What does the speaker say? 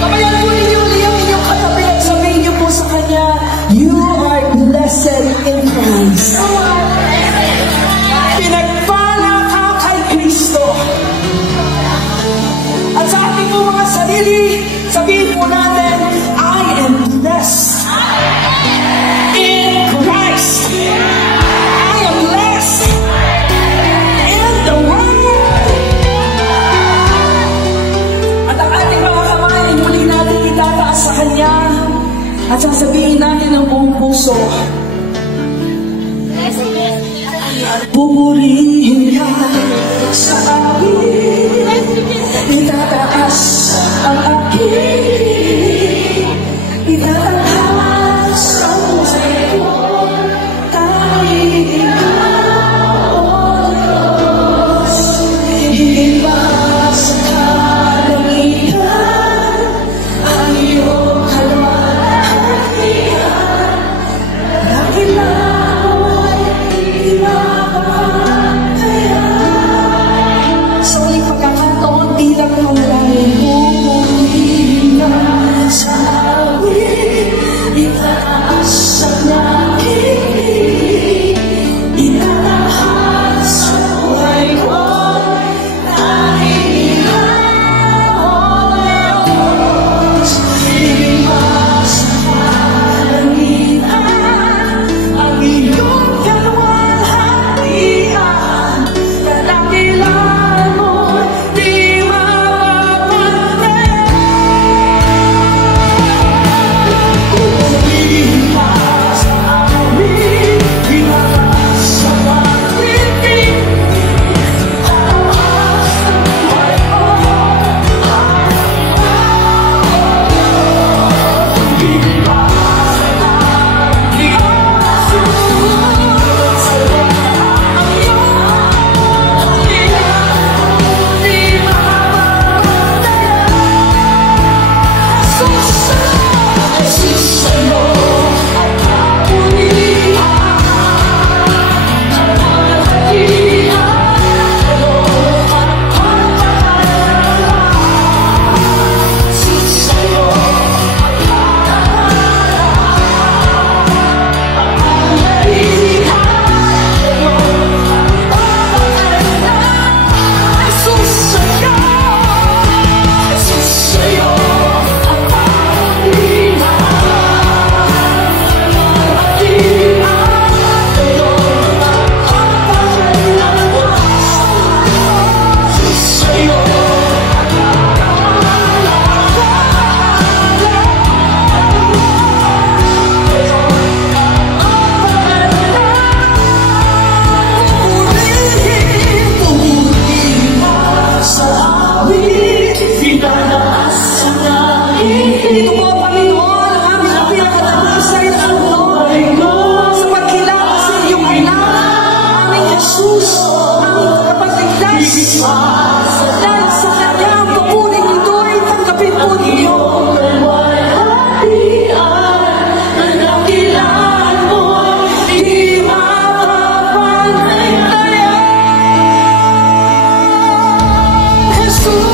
Kamayan po ninyo ulit ang inyong katabi at sabihin niyo po sa Kanya, you are blessed in Christ. Pinagpala ka kay Kristo. At sa ating po mga sarili, sabihin po natin, I am blessed in Christ. I am blessed in the world. At ang ating mga kamay, muli natin itataas sa Kanya at sasabihin natin ang buong puso, pupurihin ka sa akin, itataas ang akin, itataas ang puso, tanging ikaw, O Diyos, hindi ba sa kalangitan ang iyong kalwalhatian, dakilang sa uling pagkakataon, bilang mawalan pupurihin ka sa awit, itaas ang aking, itataas ang buhay ko, dahil ikaw, O Diyos, hindi ba sa kalangitan ang iyong kalwalhatian, kadakilaan mo di mapapantay. Pupurihin ka sa amin, itataas ang aking, itataas ang buhay ko, hindi ba sa kalangitan ang iyong ito po, Panginoon, ang aming pinakatapusan ng buhay ko sa pagkilala sa iyong anak, aming Jesus, aming kapagligtas. Dahil sa Kanya, ang papunin ito ay tanggapin po ninyo. Ang dakilaan mo, di mapapantayan. Jesus.